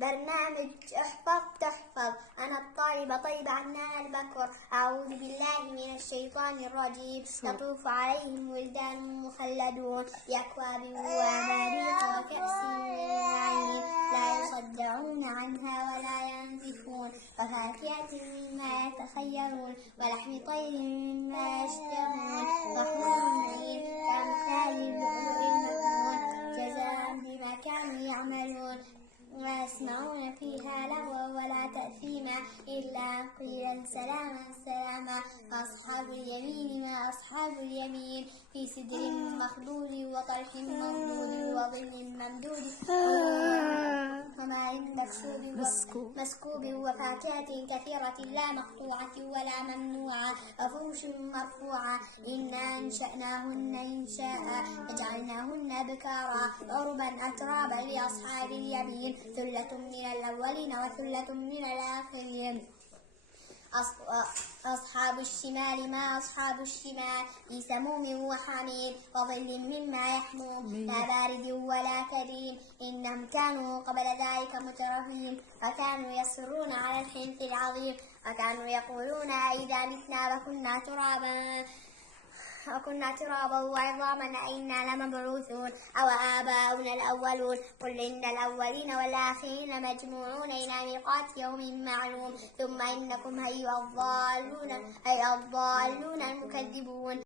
برنامج احفظ تحفظ. أنا الطالبة طيبة عنان البكر. أعوذ بالله من الشيطان الرجيم. يطوف عليهم ولدان مخلدون بأكواب وأباريق وكأس من معين لا يصدعون عنها ولا ينزفون وفاكهة مما يتخيرون ولحم طير مما يشتهون وحور عين كأمثال اللؤلؤ المكنون جزاء بما كانوا يعملون لا يسمعون فيها لغوا ولا تأثيما إلا قيلا سلاما سلاما. وأصحاب اليمين ما أصحاب اليمين في سدر مخضود وطلح منضود وظل ممدود وماء مسكوب وفاكهة كثيرة لا مقطوعة ولا ممنوعة وفرش مرفوعة. إنا أنشأناهن إنشاء فجعلناهن بكارا عربا أترابا لأصحاب اليمين ثلة من الأولين وثلة من الآخرين. أصحاب الشمال ما أصحاب الشمال في سموم وحميم وظل مما يحموم لا بارد ولا كريم. إنهم كانوا قبل ذلك مترفين وكانوا يصرون على الحنث العظيم وكانوا يقولون إذا متنا وكنا ترابا وعظاما أئنا لمبعوثون أو آباؤنا الأولون. قل إن الأولين والآخرين مجموعون إلى ميقات يوم معلوم ثم إنكم أيها الضالون المكذبون.